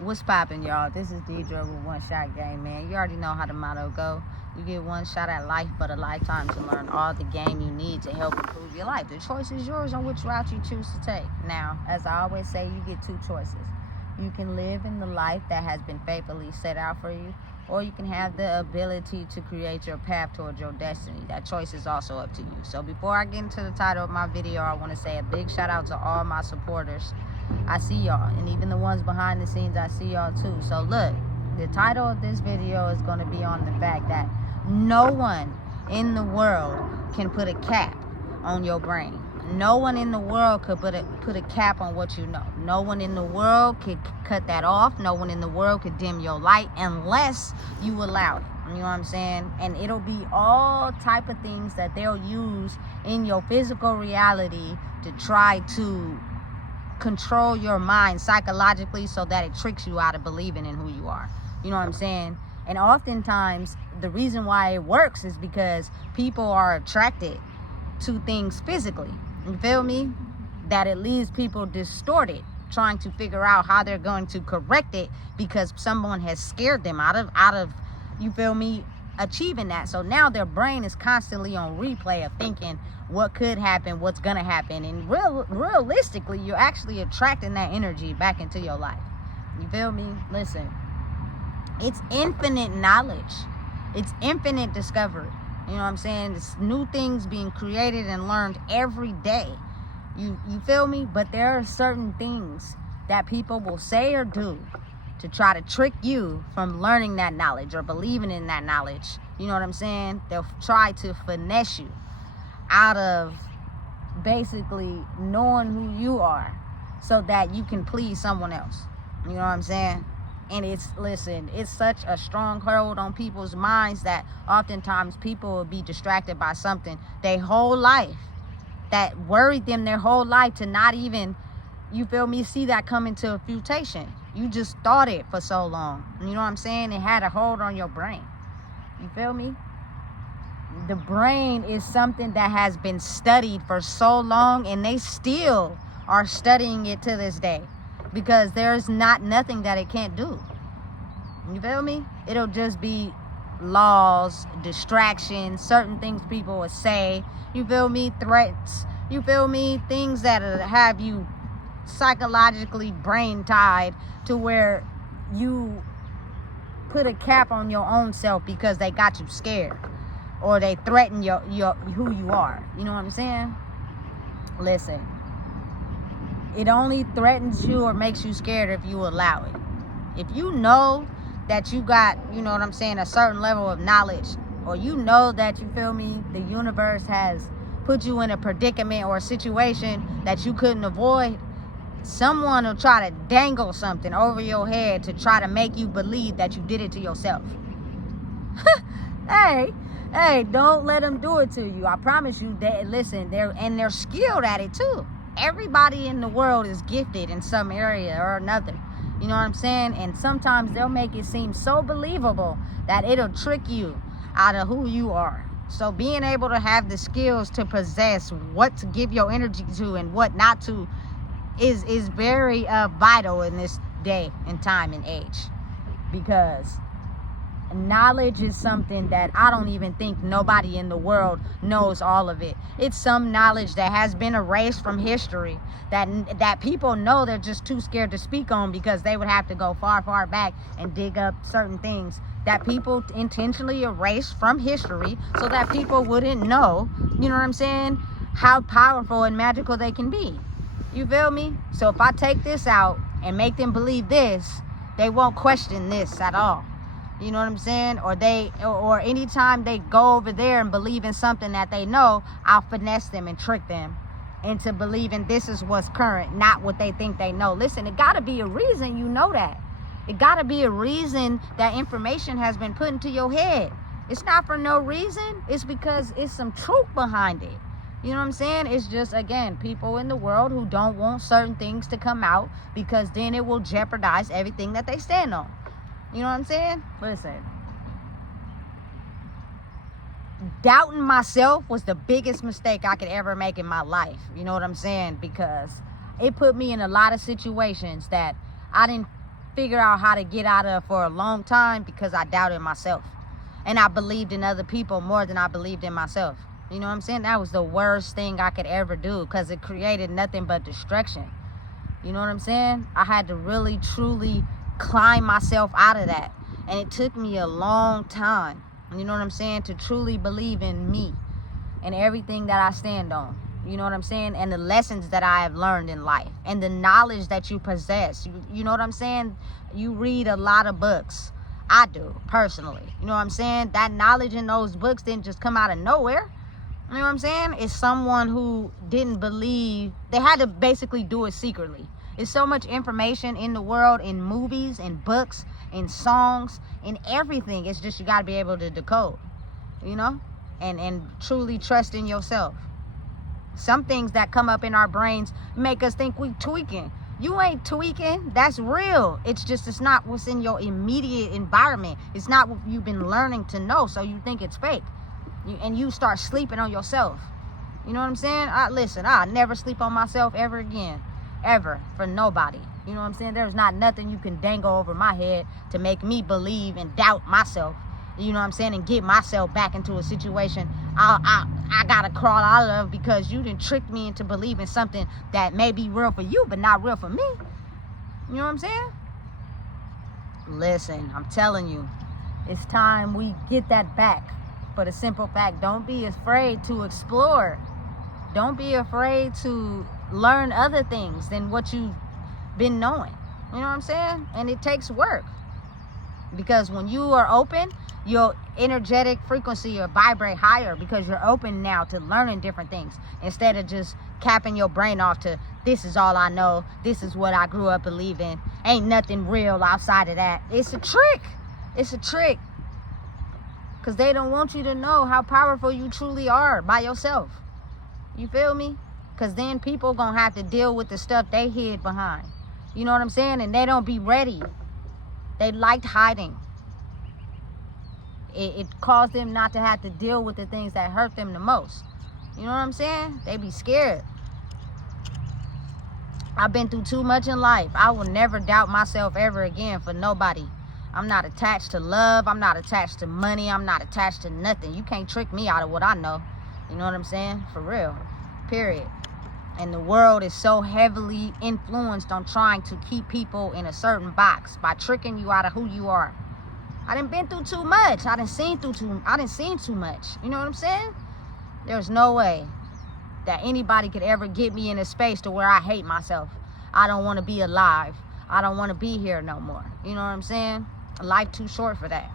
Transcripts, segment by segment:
What's poppin', y'all? This is Deidre with One Shot Game, man. You already know how the motto go. You get one shot at life, but a lifetime to learn all the game you need to help improve your life. The choice is yours on which route you choose to take. Now, as I always say, you get two choices. You can live in the life that has been faithfully set out for you, or you can have the ability to create your path towards your destiny. That choice is also up to you. So before I get into the title of my video, I want to say a big shout out to all my supporters. I see y'all, and even the ones behind the scenes, I see y'all too. So look, the title of this video is going to be on the fact that no one in the world can put a cap on your brain. No one in the world could put a cap on what you know. No one in the world could cut that off. No one in the world could dim your light unless you allow it. You know what I'm saying? And it'll be all type of things that they'll use in your physical reality to try to control your mind psychologically so that it tricks you out of believing in who you are. You know what I'm saying? And oftentimes the reason why it works is because people are attracted to things physically. You feel me? That it leaves people distorted, trying to figure out how they're going to correct it because someone has scared them out of you feel me, achieving that. So now their brain is constantly on replay of thinking what could happen, what's gonna happen, and realistically you're actually attracting that energy back into your life. You feel me? Listen, it's infinite knowledge, it's infinite discovery. You know what I'm saying? It's new things being created and learned every day. You feel me? But there are certain things that people will say or do to try to trick you from learning that knowledge or believing in that knowledge. You know what I'm saying? They'll try to finesse you out of basically knowing who you are so that you can please someone else. You know what I'm saying? And it's such a strong hold on people's minds that oftentimes people will be distracted by something their whole life that worried them their whole life to not even, you feel me, see that come into a fruition. You just thought it for so long. You know what I'm saying? It had a hold on your brain. You feel me? The brain is something that has been studied for so long, and they still are studying it to this day because there's nothing that it can't do. You feel me? It'll just be laws, distractions, certain things people will say, you feel me, threats, you feel me, things that have you psychologically brain tied to where you put a cap on your own self because they got you scared or they threaten your who you are. You know what I'm saying? Listen, it only threatens you or makes you scared if you allow it. If you know that you got, you know what I'm saying, a certain level of knowledge, or you know that, you feel me, the universe has put you in a predicament or a situation that you couldn't avoid, someone will try to dangle something over your head to try to make you believe that you did it to yourself. Hey, don't let them do it to you. I promise you that, listen, they're skilled at it too. Everybody in the world is gifted in some area or another. You know what I'm saying? And sometimes they'll make it seem so believable that it'll trick you out of who you are. So being able to have the skills to possess what to give your energy to and what not to is very vital in this day and time and age, because knowledge is something that I don't even think nobody in the world knows all of it. It's some knowledge that has been erased from history that people know they're just too scared to speak on because they would have to go far back and dig up certain things that people intentionally erased from history so that people wouldn't know, you know what I'm saying, how powerful and magical they can be. You feel me? So if I take this out and make them believe this, they won't question this at all. You know what I'm saying? Or anytime they go over there and believe in something that they know, I'll finesse them and trick them into believing this is what's current, not what they think they know. Listen, it gotta be a reason you know that. It gotta be a reason that information has been put into your head. It's not for no reason. It's because it's some truth behind it. You know what I'm saying? It's just, again, people in the world who don't want certain things to come out because then it will jeopardize everything that they stand on. You know what I'm saying? Listen, doubting myself was the biggest mistake I could ever make in my life. You know what I'm saying? Because it put me in a lot of situations that I didn't figure out how to get out of for a long time because I doubted myself. And I believed in other people more than I believed in myself. You know what I'm saying? That was the worst thing I could ever do because it created nothing but destruction. You know what I'm saying? I had to really, truly climb myself out of that. And it took me a long time, you know what I'm saying, to truly believe in me and everything that I stand on. You know what I'm saying? And the lessons that I have learned in life and the knowledge that you possess. You know what I'm saying? You read a lot of books. I do, personally. You know what I'm saying? That knowledge in those books didn't just come out of nowhere. You know what I'm saying? It's someone who didn't believe. They had to basically do it secretly. It's so much information in the world, in movies, in books, in songs, in everything. It's just you got to be able to decode, you know, and truly trust in yourself. Some things that come up in our brains make us think we tweaking. You ain't tweaking. That's real. It's just, it's not what's in your immediate environment. It's not what you've been learning to know, so you think it's fake. And you start sleeping on yourself. You know what I'm saying? Listen, I'll never sleep on myself ever again. Ever. For nobody. You know what I'm saying? There's not nothing you can dangle over my head to make me believe and doubt myself. You know what I'm saying? And get myself back into a situation I gotta crawl out of because you didn't trick me into believing something that may be real for you but not real for me. You know what I'm saying? Listen, I'm telling you, it's time we get that back. For the simple fact, don't be afraid to explore. Don't be afraid to learn other things than what you've been knowing. You know what I'm saying? And it takes work. Because when you are open, your energetic frequency will vibrate higher because you're open now to learning different things instead of just capping your brain off to, this is all I know, this is what I grew up believing, ain't nothing real outside of that. It's a trick. It's a trick. Because they don't want you to know how powerful you truly are by yourself. You feel me? Because then people going to have to deal with the stuff they hid behind. You know what I'm saying? And they don't be ready. They liked hiding. It caused them not to have to deal with the things that hurt them the most. You know what I'm saying? They be scared. I've been through too much in life. I will never doubt myself ever again for nobody. I'm not attached to love. I'm not attached to money. I'm not attached to nothing. You can't trick me out of what I know. You know what I'm saying? For real. Period. And the world is so heavily influenced on trying to keep people in a certain box by tricking you out of who you are. I done been through too much. I done seen too much. You know what I'm saying? There's no way that anybody could ever get me in a space to where I hate myself. I don't want to be alive. I don't want to be here no more. You know what I'm saying? Life too short for that.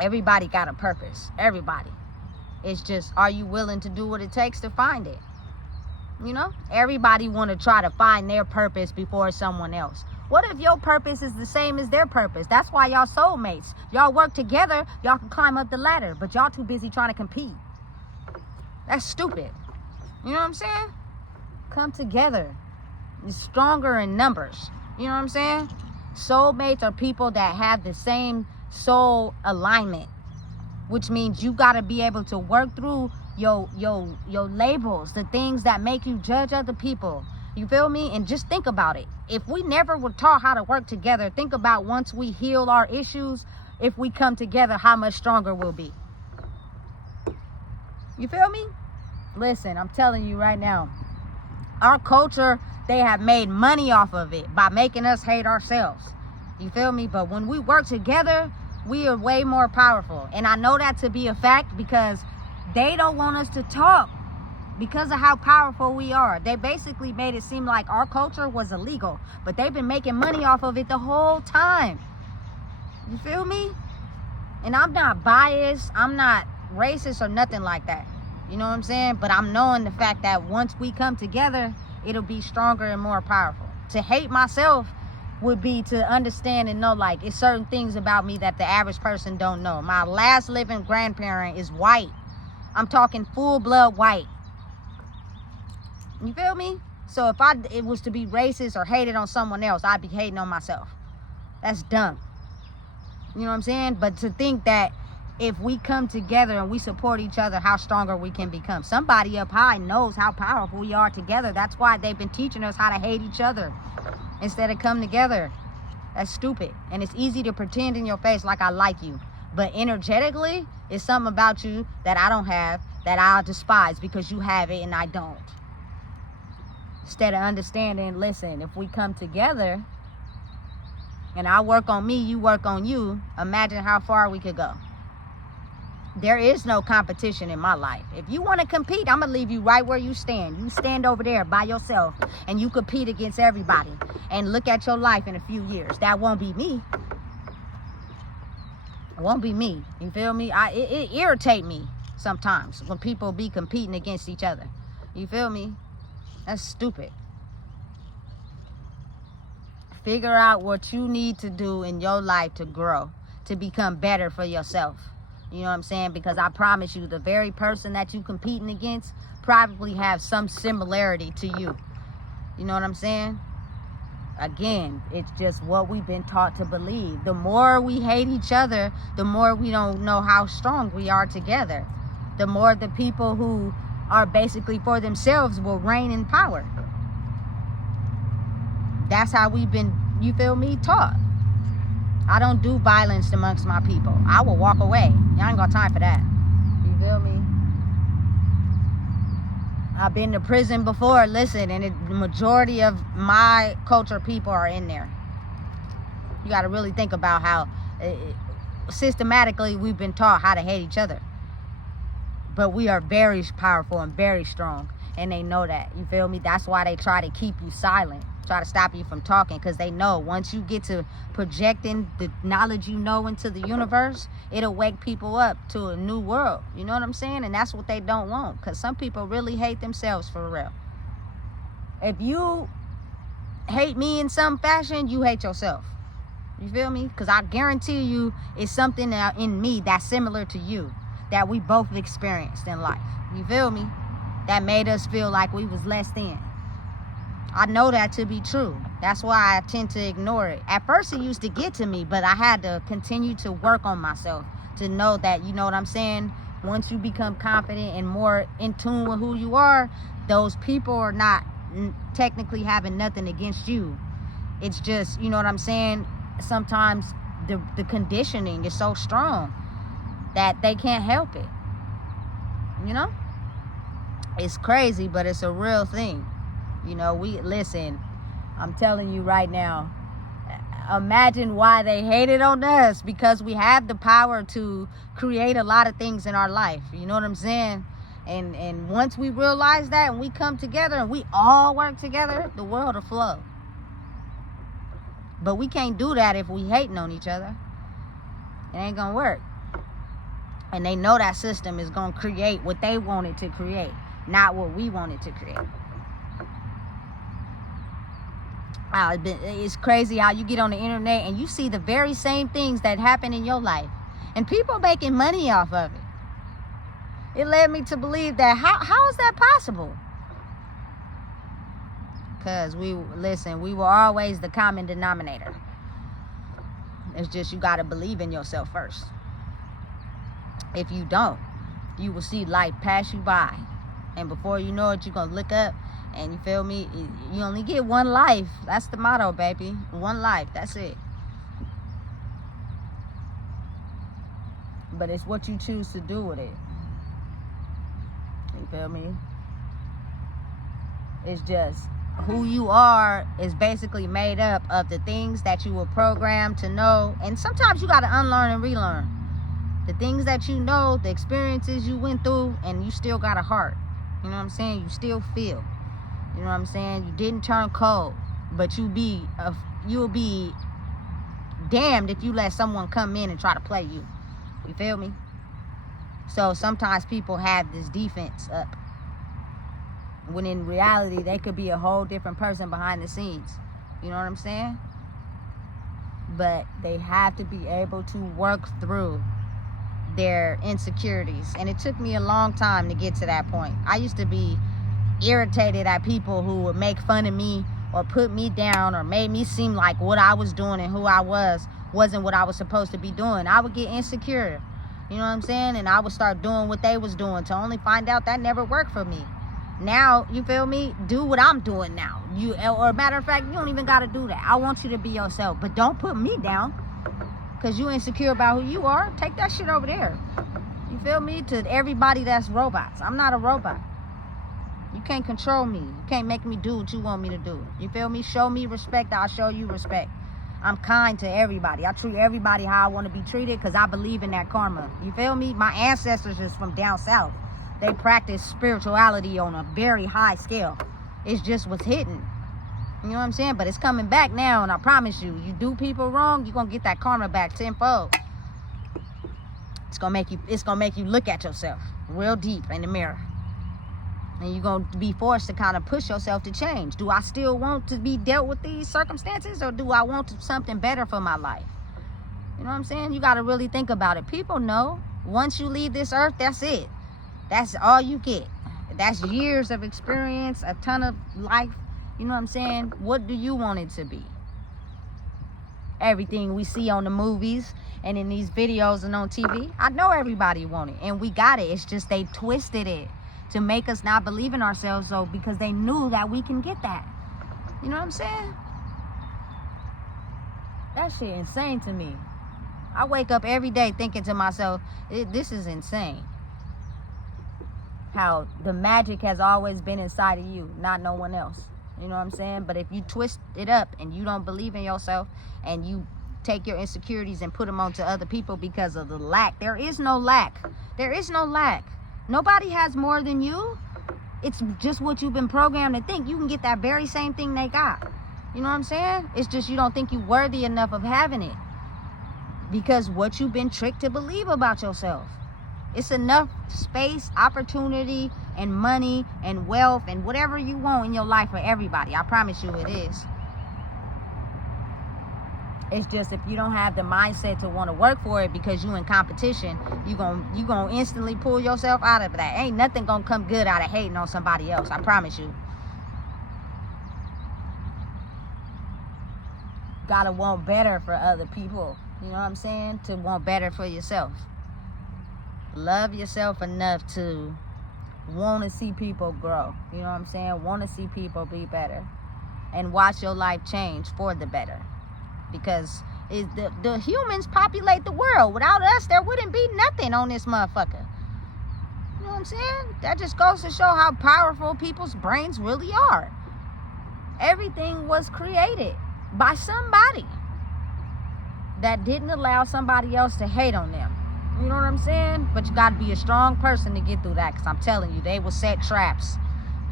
Everybody got a purpose. Everybody. It's just, are you willing to do what it takes to find it? You know? Everybody want to try to find their purpose before someone else. What if your purpose is the same as their purpose? That's why y'all soulmates. Y'all work together, y'all can climb up the ladder, but y'all too busy trying to compete. That's stupid. You know what I'm saying? Come together. It's stronger in numbers. You know what I'm saying? Soulmates are people that have the same soul alignment, which means you got to be able to work through your labels, the things that make you judge other people. You feel me? And just think about it. If we never were taught how to work together, think about once we heal our issues, if we come together, how much stronger we'll be. You feel me? Listen, I'm telling you right now, our culture, they have made money off of it by making us hate ourselves. You feel me? But when we work together, we are way more powerful. And I know that to be a fact because they don't want us to talk because of how powerful we are. They basically made it seem like our culture was illegal, but they've been making money off of it the whole time. You feel me? And I'm not biased. I'm not racist or nothing like that. You know what I'm saying? But I'm knowing the fact that once we come together, it'll be stronger and more powerful. To hate myself would be to understand and know, like, it's certain things about me that the average person don't know. My last living grandparent is white. I'm talking full blood white. You feel me? So if it was to be racist or hated on someone else, I'd be hating on myself. That's dumb. You know what I'm saying? But to think that if we come together and we support each other, how stronger we can become. Somebody up high knows how powerful we are together. That's why they've been teaching us how to hate each other. instead of come together. That's stupid. And it's easy to pretend in your face like I like you. But energetically, it's something about you that I don't have, that I despise because you have it and I don't. Instead of understanding, listen, if we come together and I work on me, you work on you, imagine how far we could go. There is no competition in my life. If you want to compete, I'm going to leave you right where you stand. You stand over there by yourself and you compete against everybody. And look at your life in a few years. That won't be me. It won't be me. You feel me? It irritates me sometimes when people be competing against each other. You feel me? That's stupid. Figure out what you need to do in your life to grow, to become better for yourself. You know what I'm saying? Because I promise you, the very person that you competing against probably have some similarity to you. You know what I'm saying? Again, it's just what we've been taught to believe. The more we hate each other, the more we don't know how strong we are together. The more the people who are basically for themselves will reign in power. That's how we've been, you feel me, taught. I don't do violence amongst my people. I will walk away. Y'all ain't got time for that. You feel me? I've been to prison before, listen, and the majority of my culture people are in there. You got to really think about how systematically we've been taught how to hate each other. But we are very powerful and very strong, and they know that. You feel me? That's why they try to keep you silent, try to stop you from talking, because they know once you get to projecting the knowledge you know into the universe, it'll wake people up to a new world. You know what I'm saying? And that's what they don't want, because some people really hate themselves for real. If you hate me in some fashion, you hate yourself. You feel me? Because I guarantee you it's something in me that's similar to you that we both experienced in life. You feel me? That made us feel like we was less than. I know that to be true. That's why I tend to ignore it. At first it used to get to me, but I had to continue to work on myself to know that, you know what I'm saying? Once you become confident and more in tune with who you are, those people are not technically having nothing against you. It's just, you know what I'm saying? Sometimes the conditioning is so strong that they can't help it. You know? It's crazy, but it's a real thing. You know, listen, I'm telling you right now, imagine why they hated on us, because we have the power to create a lot of things in our life. You know what I'm saying? And once we realize that and we come together and we all work together, the world will flow. But we can't do that if we hating on each other. It ain't gonna work. And they know that system is gonna create what they wanted to create, not what we wanted to create. It's crazy how you get on the internet and you see the very same things that happen in your life, and people making money off of it. It led me to believe that how is that possible? Because we were always the common denominator. It's just you got to believe in yourself first. If you don't, you will see life pass you by, and before you know it, you're gonna look up. And you feel me? You only get one life. That's the motto, baby. One life. That's it. But it's what you choose to do with it. You feel me? It's just who you are is basically made up of the things that you were programmed to know. And sometimes you got to unlearn and relearn. The things that you know, the experiences you went through, and you still got a heart. You know what I'm saying? You still feel. You know what I'm saying? You didn't turn cold, but you'll be damned if you let someone come in and try to play you. You feel me? So sometimes people have this defense up, when in reality they could be a whole different person behind the scenes. You know what I'm saying? But they have to be able to work through their insecurities, and it took me a long time to get to that point. I used to be irritated at people who would make fun of me or put me down or made me seem like what I was doing and who I wasn't what I was supposed to be doing. I would get insecure, you know what I'm saying? And I would start doing what they was doing, to only find out that never worked for me. Now, you feel me? Do what I'm doing now. Or matter of fact, you don't even got to do that. I want you to be yourself, but don't put me down because you insecure about who you are. Take that shit over there. You feel me? To everybody that's robots. I'm not a robot. You can't control me. You can't make me do what you want me to do. You feel me? Show me respect, I'll show you respect. I'm kind to everybody. I treat everybody how I want to be treated because I believe in that karma. You feel me? My ancestors is from down south. They practice spirituality on a very high scale. It's just what's hidden. You know what I'm saying? But it's coming back now, and I promise you, you do people wrong, you're gonna get that karma back tenfold. It's gonna make you look at yourself real deep in the mirror. And you're gonna be forced to kind of push yourself to change. Do I still want to be dealt with these circumstances, or do I want something better for my life? You know what I'm saying? You gotta really think about it. People know once you leave this earth, that's it. That's all you get. That's years of experience, a ton of life. You know what I'm saying? What do you want it to be? Everything we see on the movies and in these videos and on TV, I know everybody want it, and we got it. It's just they twisted it to make us not believe in ourselves, though, because they knew that we can get that. You know what I'm saying? That shit insane to me. I wake up every day thinking to myself, this is insane. How the magic has always been inside of you, not no one else. You know what I'm saying? But if you twist it up and you don't believe in yourself and you take your insecurities and put them onto other people because of the lack, there is no lack. There is no lack. Nobody has more than you. It's just what you've been programmed to think. You can get that very same thing they got. You know what I'm saying? It's just you don't think you're worthy enough of having it because what you've been tricked to believe about yourself. It's enough space, opportunity, and money, and wealth, and whatever you want in your life for everybody. I promise you it is. It's just if you don't have the mindset to want to work for it because you in competition, you gonna instantly pull yourself out of that. Ain't nothing gonna come good out of hating on somebody else. I promise you. Gotta want better for other people. You know what I'm saying? To want better for yourself. Love yourself enough to want to see people grow. You know what I'm saying? Want to see people be better. And watch your life change for the better. Because the humans populate the world. Without us, there wouldn't be nothing on this motherfucker. You know what I'm saying? That just goes to show how powerful people's brains really are. Everything was created by somebody that didn't allow somebody else to hate on them. You know what I'm saying? But you got to be a strong person to get through that, because I'm telling you, they will set traps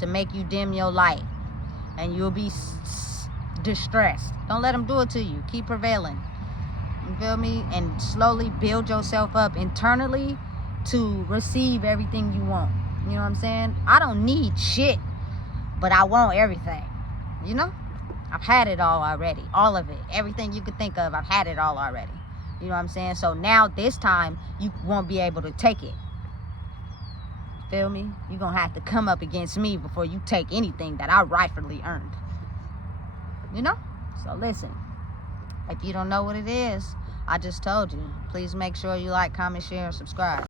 to make you dim your light, and you'll be distressed. Don't let them do it to you. Keep prevailing. You feel me? And slowly build yourself up internally to receive everything you want. You know what I'm saying? I don't need shit, but I want everything. You know? I've had it all already. All of it. Everything you could think of, I've had it all already. You know what I'm saying? So now, this time, you won't be able to take it. Feel me? You're going to have to come up against me before you take anything that I rightfully earned. You know? So listen. If you don't know what it is, I just told you. Please make sure you like, comment, share, and subscribe.